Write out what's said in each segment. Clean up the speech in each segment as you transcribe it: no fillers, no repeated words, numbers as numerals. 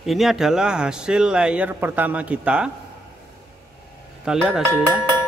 Ini adalah hasil layer pertama kita. Kita lihat hasilnya.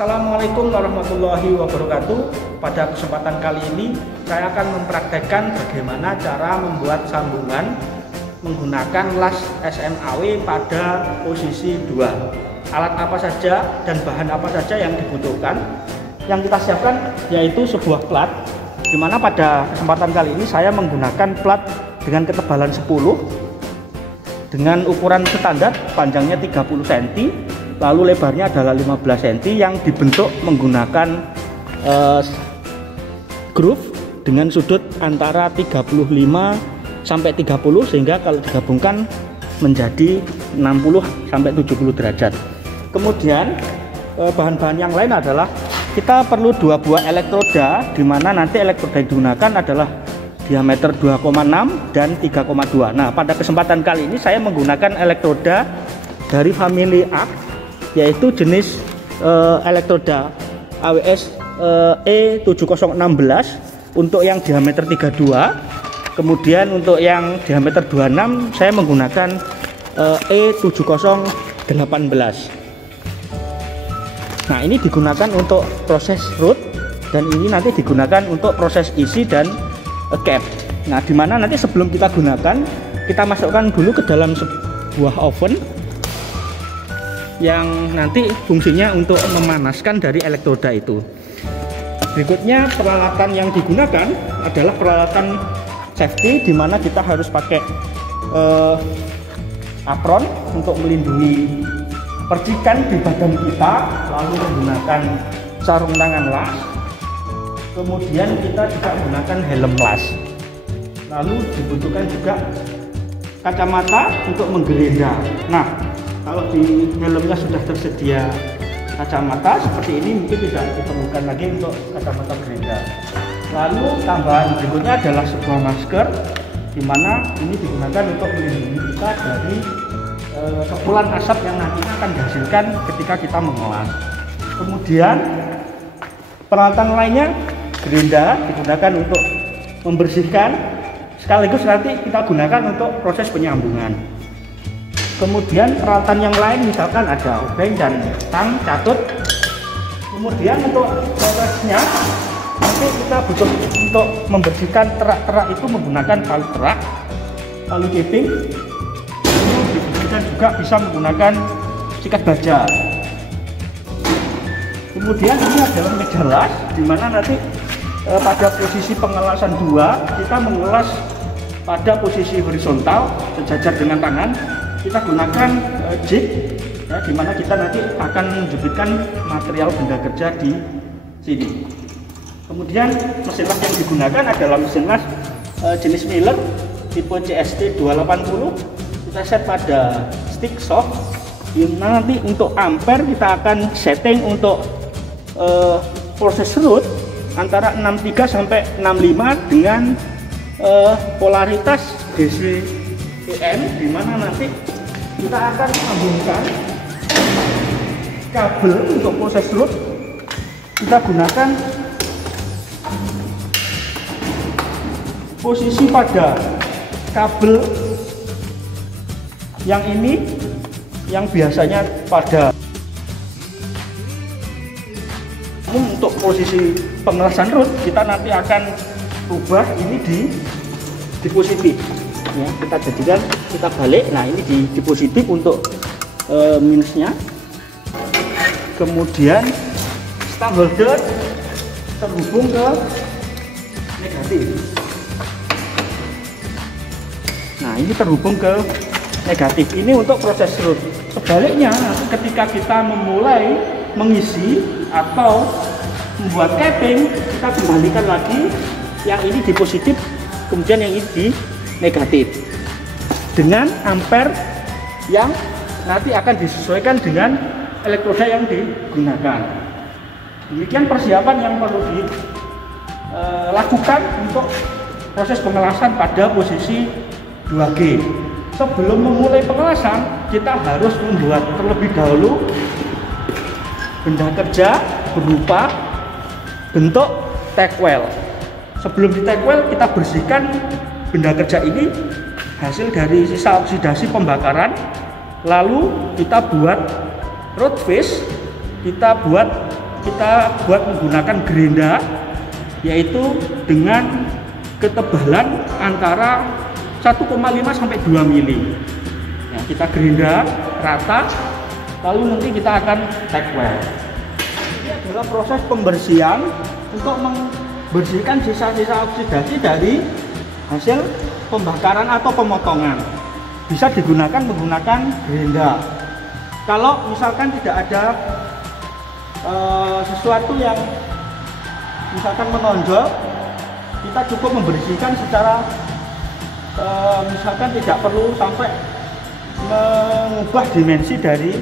Assalamualaikum warahmatullahi wabarakatuh. Pada kesempatan kali ini saya akan mempraktekkan bagaimana cara membuat sambungan menggunakan las SMAW pada posisi 2. Alat apa saja dan bahan apa saja yang dibutuhkan. Yang kita siapkan yaitu sebuah plat, dimana pada kesempatan kali ini saya menggunakan plat dengan ketebalan 10 dengan ukuran standar, panjangnya 30 cm, lalu lebarnya adalah 15 cm, yang dibentuk menggunakan groove dengan sudut antara 35 sampai 30, sehingga kalau digabungkan menjadi 60 sampai 70 derajat. Kemudian bahan-bahan yang lain adalah kita perlu 2 buah elektroda, di mana nanti elektroda yang digunakan adalah diameter 2,6 dan 3,2. Nah, pada kesempatan kali ini saya menggunakan elektroda dari family ARC, yaitu jenis elektroda AWS E7016 untuk yang diameter 32. Kemudian untuk yang diameter 26 saya menggunakan E7018. Nah, ini digunakan untuk proses root, dan ini nanti digunakan untuk proses isi dan cap. Nah, dimana nanti sebelum kita gunakan, kita masukkan dulu ke dalam sebuah oven yang nanti fungsinya untuk memanaskan dari elektroda itu. Berikutnya peralatan yang digunakan adalah peralatan safety, di mana kita harus pakai apron untuk melindungi percikan di badan kita, lalu menggunakan sarung tangan las, kemudian kita juga menggunakan helm las, lalu dibutuhkan juga kacamata untuk menggerinda. Nah, kalau di helmnya sudah tersedia kacamata seperti ini, mungkin tidak diperlukan lagi untuk kacamata gerinda. Lalu tambahan berikutnya adalah sebuah masker, di mana ini digunakan untuk melindungi kita dari kepulan asap yang nantinya akan dihasilkan ketika kita mengolah. Kemudian peralatan lainnya, gerinda digunakan untuk membersihkan, sekaligus nanti kita gunakan untuk proses penyambungan. Kemudian peralatan yang lain misalkan ada obeng dan tang catut. Kemudian untuk prosesnya nanti kita butuh untuk membersihkan terak-terak itu menggunakan palu terak, palu keping. Lalu dibersihkan juga bisa menggunakan sikat baja. Kemudian ini adalah meja las, di mana nanti pada posisi pengelasan 2 kita mengelas pada posisi horizontal sejajar dengan tangan. Kita gunakan jig, ya, di mana kita nanti akan menjepitkan material benda kerja di sini. Kemudian mesin las yang digunakan adalah mesin las jenis Miller tipe CST 280. Kita set pada stick soft, di mana nanti untuk ampere kita akan setting untuk proses root antara 63 sampai 65 dengan polaritas DC EM, di mana nanti kita akan sambungkan kabel untuk proses root. Kita gunakan posisi pada kabel yang ini, yang biasanya pada untuk posisi pengelasan root kita nanti akan ubah ini di positif. Ya, kita jadikan, kita balik. Nah, ini di positif untuk minusnya. Kemudian Tang holder terhubung ke negatif. Nah, ini terhubung ke negatif. Ini untuk proses root. Sebaliknya, nanti ketika kita memulai mengisi atau membuat capping, kita kembalikan lagi yang ini di positif, kemudian yang ini di negatif dengan ampere yang nanti akan disesuaikan dengan elektroda yang digunakan. Demikian persiapan yang perlu dilakukan untuk proses pengelasan pada posisi 2G. Sebelum memulai pengelasan, kita harus membuat terlebih dahulu benda kerja berupa bentuk tack well. Sebelum di tack well, kita bersihkan benda kerja ini hasil dari sisa oksidasi pembakaran. Lalu kita buat root face, kita buat menggunakan gerinda, yaitu dengan ketebalan antara 1,5 sampai 2 mili. Ya, kita gerinda rata, lalu nanti kita akan tack well. Ini adalah proses pembersihan untuk membersihkan sisa-sisa oksidasi dari hasil pembakaran atau pemotongan. Bisa digunakan menggunakan gerinda. Kalau misalkan tidak ada sesuatu yang misalkan menonjol, kita cukup membersihkan secara misalkan tidak perlu sampai mengubah dimensi dari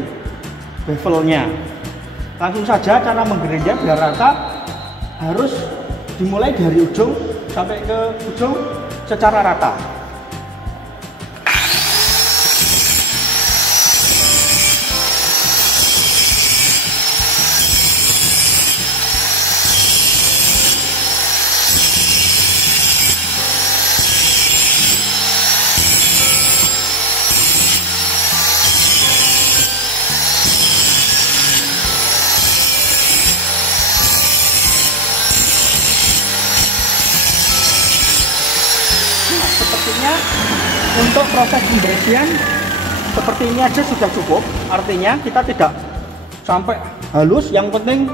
bevelnya. Langsung saja cara menggerinda biar rata harus dimulai dari ujung sampai ke ujung secara rata. Sepertinya untuk proses pembersihan seperti ini aja sudah cukup. Artinya kita tidak sampai halus, yang penting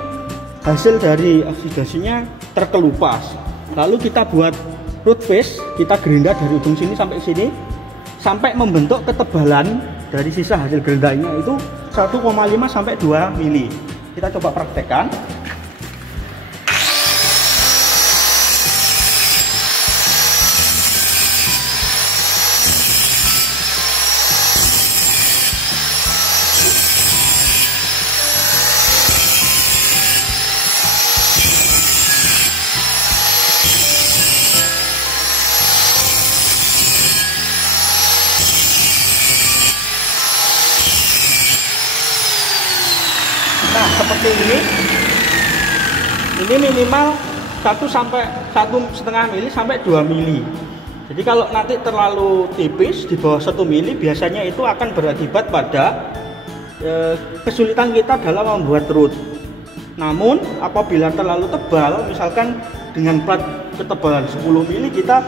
hasil dari oksidasinya terkelupas. Lalu kita buat root face, kita gerinda dari ujung sini sampai sini sampai membentuk ketebalan dari sisa hasil gerindanya itu 1,5 sampai 2 mili. Kita coba praktekkan. Nah, seperti ini minimal 1,5 mili sampai 2 mili. Jadi kalau nanti terlalu tipis di bawah 1 mili, biasanya itu akan berakibat pada kesulitan kita dalam membuat root. Namun apabila terlalu tebal, misalkan dengan plat ketebalan 10 mili, kita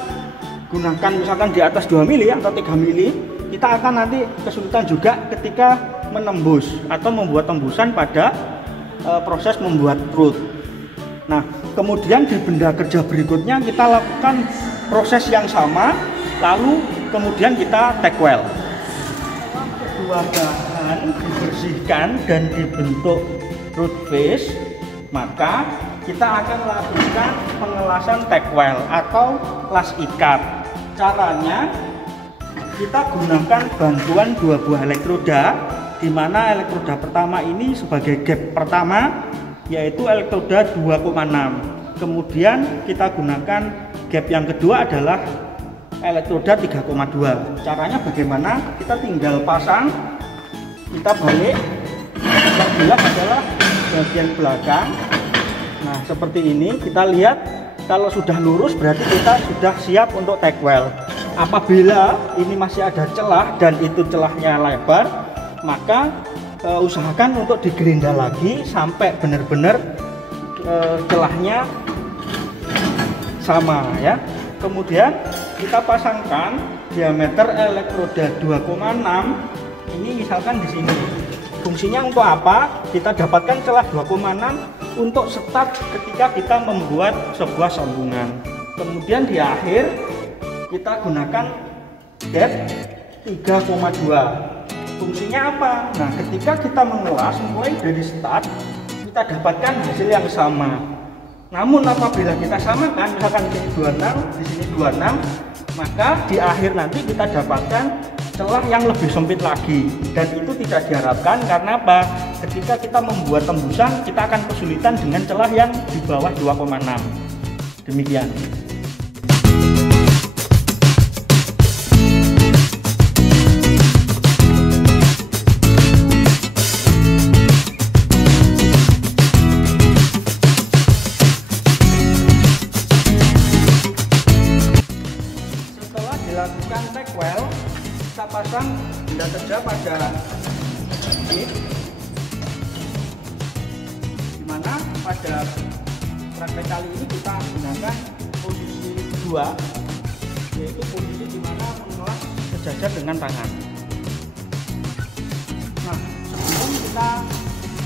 gunakan misalkan di atas 2 mili atau 3 mili, kita akan nanti kesulitan juga ketika menembus atau membuat tembusan pada proses membuat root. Nah, kemudian di benda kerja berikutnya kita lakukan proses yang sama, lalu kemudian kita tack well. Kedua bahan dibersihkan dan dibentuk root face, maka kita akan lakukan pengelasan tack well atau las ikat. Caranya kita gunakan bantuan 2 buah elektroda, di mana elektroda pertama ini sebagai gap pertama, yaitu elektroda 2,6. Kemudian kita gunakan gap yang kedua adalah elektroda 3,2. Caranya bagaimana? Kita tinggal pasang, kita balik, yang gelap adalah bagian belakang. Nah, seperti ini. Kita lihat kalau sudah lurus berarti kita sudah siap untuk tack well. Apabila ini masih ada celah dan itu celahnya lebar, maka usahakan untuk digerinda lagi sampai benar-benar celahnya sama ya. Kemudian kita pasangkan diameter elektroda 2,6 ini misalkan di sini. Fungsinya untuk apa? Kita dapatkan celah 2,6 untuk start ketika kita membuat sebuah sambungan. Kemudian di akhir kita gunakan depth 3,2. Fungsinya apa? Nah, ketika kita mengelas mulai dari start, kita dapatkan hasil yang sama. Namun apabila kita samakan, misalkan di sini 26, di sini 26, maka di akhir nanti kita dapatkan celah yang lebih sempit lagi, dan itu tidak diharapkan. Karena apa? Ketika kita membuat tembusan, kita akan kesulitan dengan celah yang di bawah 2,6. Demikian. Setelah dilakukan tack weld, kita pasang benda kerja pada tip, dimana pada praktek kali ini kita gunakan posisi 2, yaitu posisi dimana mengelas sejajar dengan tangan. Nah, sebelum kita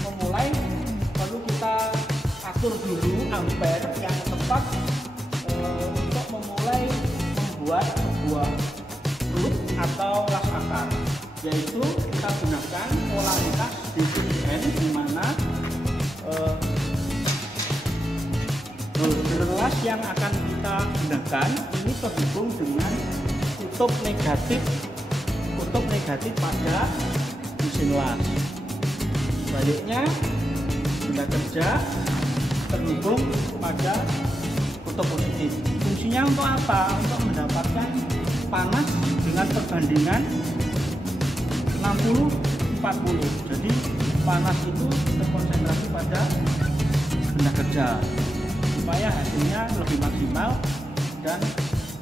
memulai, perlu kita atur dulu ampere yang tepat untuk memulai membuat sebuah root atau las akar, yaitu kita gunakan polaritas DCN, di mana las yang akan kita gunakan ini terhubung dengan kutub negatif pada mesin las. Sebaliknya, benda kerja terhubung pada kutub positif. Fungsinya untuk apa? Untuk mendapatkan panas dengan perbandingan 60-40. Jadi panas itu terkonsentrasi pada benda kerja supaya hasilnya lebih maksimal dan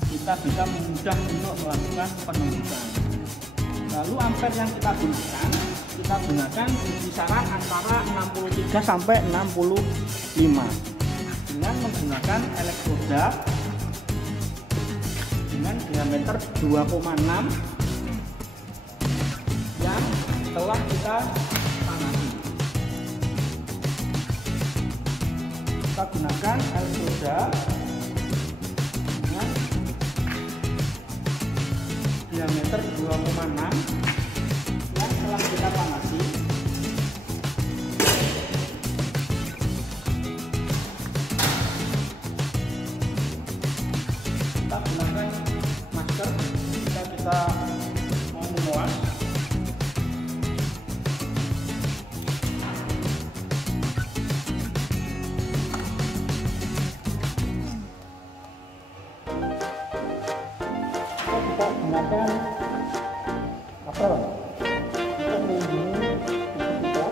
kita bisa mudah untuk melakukan penembusan. Lalu ampere yang kita gunakan di kisaran antara 63 sampai 65 dengan menggunakan elektroda dengan diameter 2,6 yang telah kita panasi. Kita gunakan elektroda dengan diameter 2,6 yang telah kita panasi. Kita gunakan masker jika kita mau menguas. Kita gunakan apel untuk melindungi kita.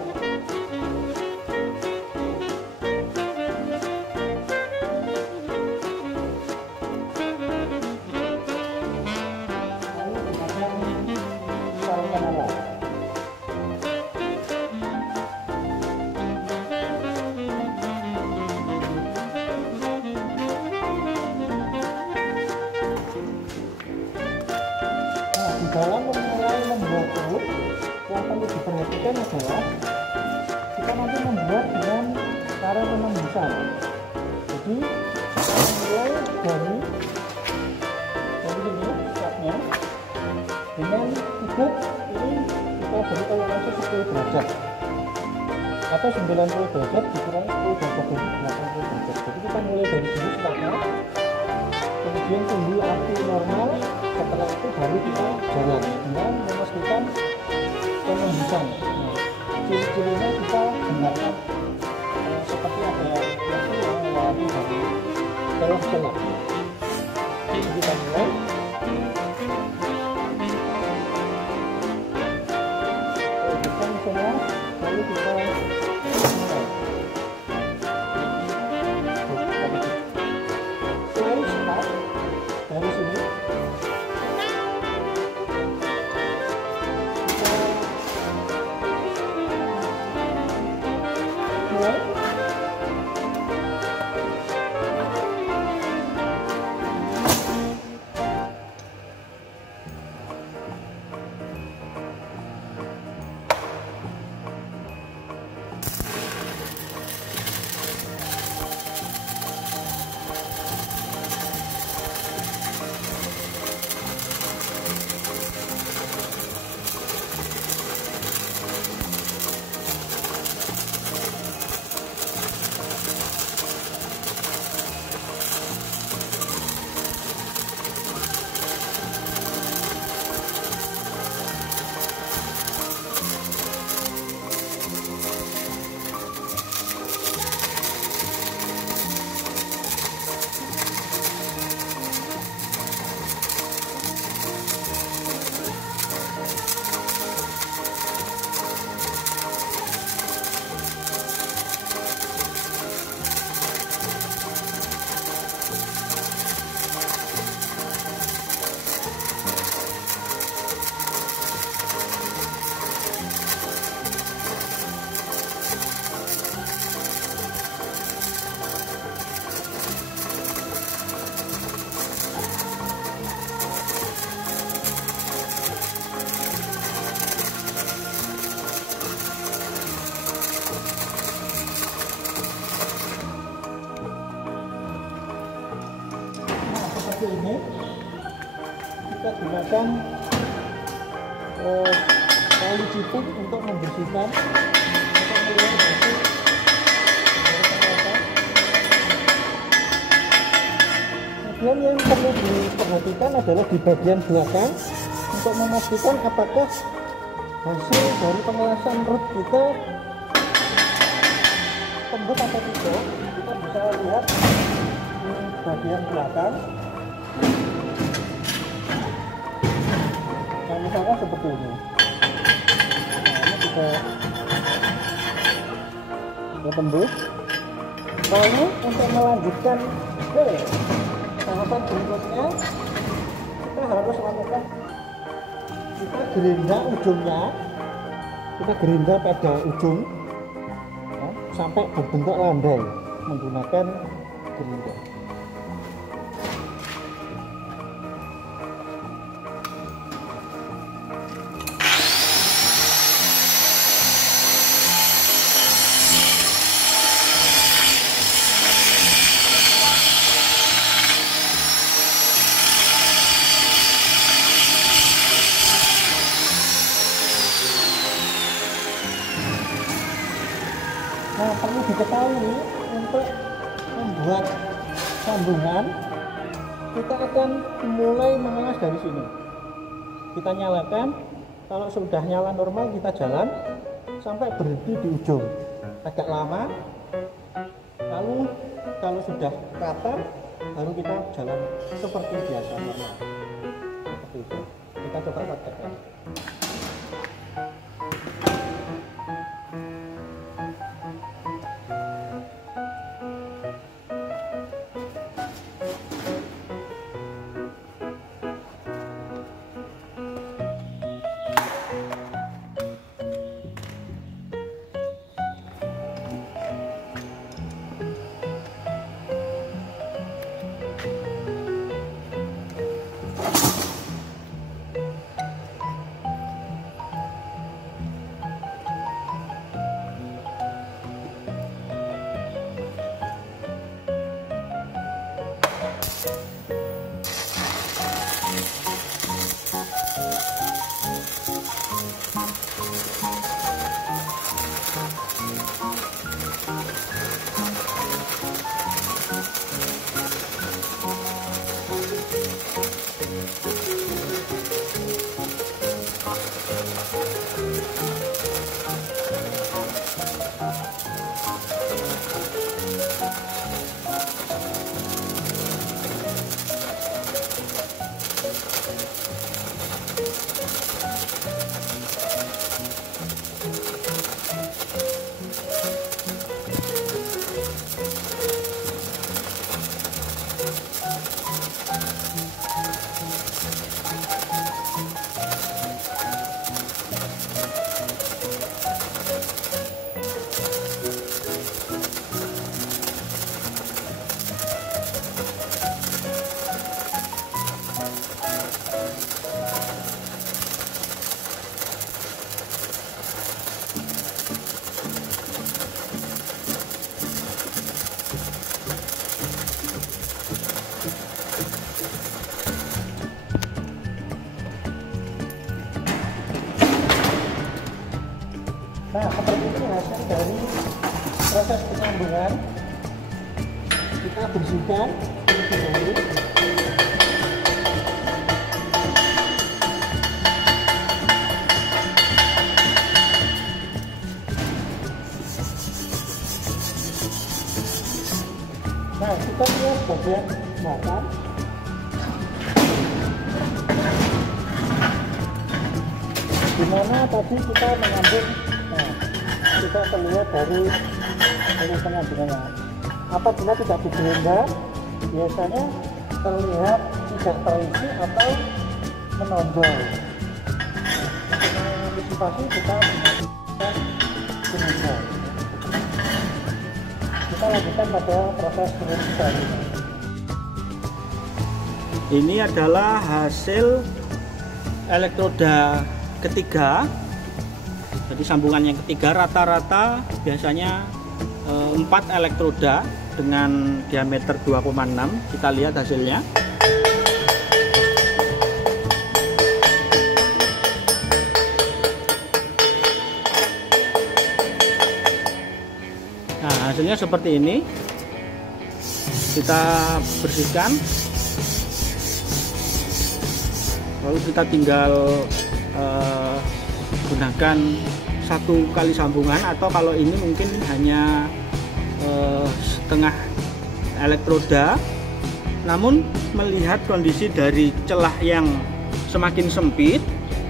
Lalu gunakan sarung tangan. Dalam memulai membuat root, yang perlu diperhatikan adalah kita nanti membuat dengan cara penembusan. Jadi mulai dari sini stepnya dengan tiga ini kita beri toleransi 10 derajat atau 90 derajat dikurangi 10 derajat jadi 80 derajat. Jadi kita mulai dari sini stepnya, kemudian tunggu api normal. Setelah itu baru kita jalan dengan memastikan penembusan. Nah, ciri-cirinya kita gunakan seperti ada waktu yang melewati dari celah-celah. Jadi kita mulai. Kita semua, lalu kita mulai. Mulai start dari sini. kita gunakan tali cipung untuk membersihkan, untuk melihat hasil dari pengelasan. Kemudian yang perlu diperhatikan adalah di bagian belakang untuk memastikan apakah hasil dari pengelasan root kita tembus atau tidak. Kita bisa lihat di bagian belakang. Nah, misalnya seperti ini. Nah, ini sudah tembus. Lalu untuk melanjutkan ke tahapan berikutnya, kita harus lakukan, kita gerinda ujungnya, kita gerinda pada ujung ya, sampai berbentuk landai menggunakan gerinda. Nah, perlu diketahui untuk membuat sambungan, kita akan mulai mengelas dari sini. Kita nyalakan, kalau sudah nyala normal kita jalan sampai berhenti di ujung. Agak lama, lalu kalau sudah rata baru kita jalan seperti biasa normal. Seperti itu. Kita coba praktekkan. Nah, seperti itu hasil dari proses penyambungan. Kita bersihkan terlebih dahulu. Nah, kita lihat bagian belakang. Dimana tadi kita mengambil, nah, kita terlihat dari penyambungannya. Apabila tidak digerinda, biasanya terlihat tidak terisi atau menonjol. Untuk mengantisipasi kita menggunakan gerinda. Kita lanjutkan pada proses selanjutnya. Ini adalah hasil elektroda ketiga. Jadi sambungan yang ketiga rata-rata biasanya 4 elektroda dengan diameter 2,6. Kita lihat hasilnya. Nah, hasilnya seperti ini. Kita bersihkan, lalu kita tinggal gunakan 1 kali sambungan, atau kalau ini mungkin hanya setengah elektroda. Namun melihat kondisi dari celah yang semakin sempit,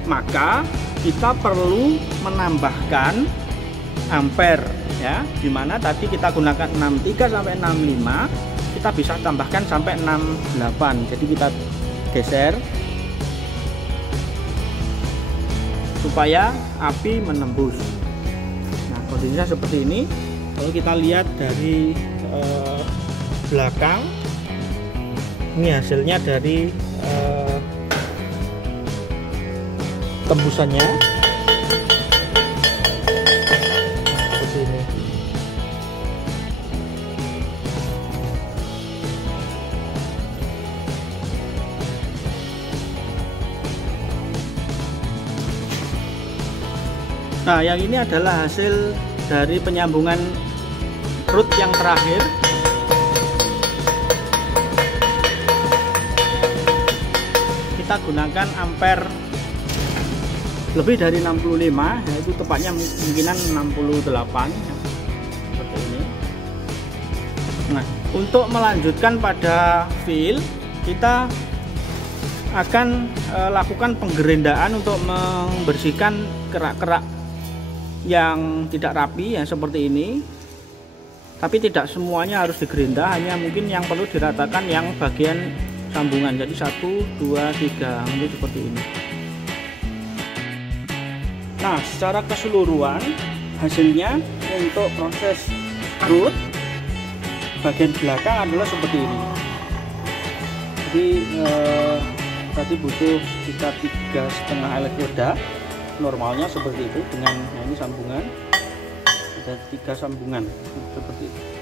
maka kita perlu menambahkan ampere ya, dimana tadi kita gunakan 63 sampai 65, kita bisa tambahkan sampai 68. Jadi kita geser supaya api menembus. Nah, kondisinya seperti ini. Kalau kita lihat dari belakang, ini hasilnya dari tembusannya seperti ini. Nah, yang ini adalah hasil dari penyambungan root yang terakhir. Kita gunakan ampere lebih dari 65, yaitu tepatnya mungkinan 68 ya, seperti ini. Nah, untuk melanjutkan pada fill, kita akan lakukan penggerendaan untuk membersihkan kerak-kerak yang tidak rapi ya, seperti ini. Tapi tidak semuanya harus digerenda, hanya mungkin yang perlu diratakan yang bagian sambungan. Jadi 1, 2, 3 untuk seperti ini. Nah, secara keseluruhan hasilnya untuk proses root bagian belakang adalah seperti ini. Jadi tadi butuh kita 3,5 elektroda, normalnya seperti itu. Dengan ini sambungan, ada 3 sambungan seperti itu.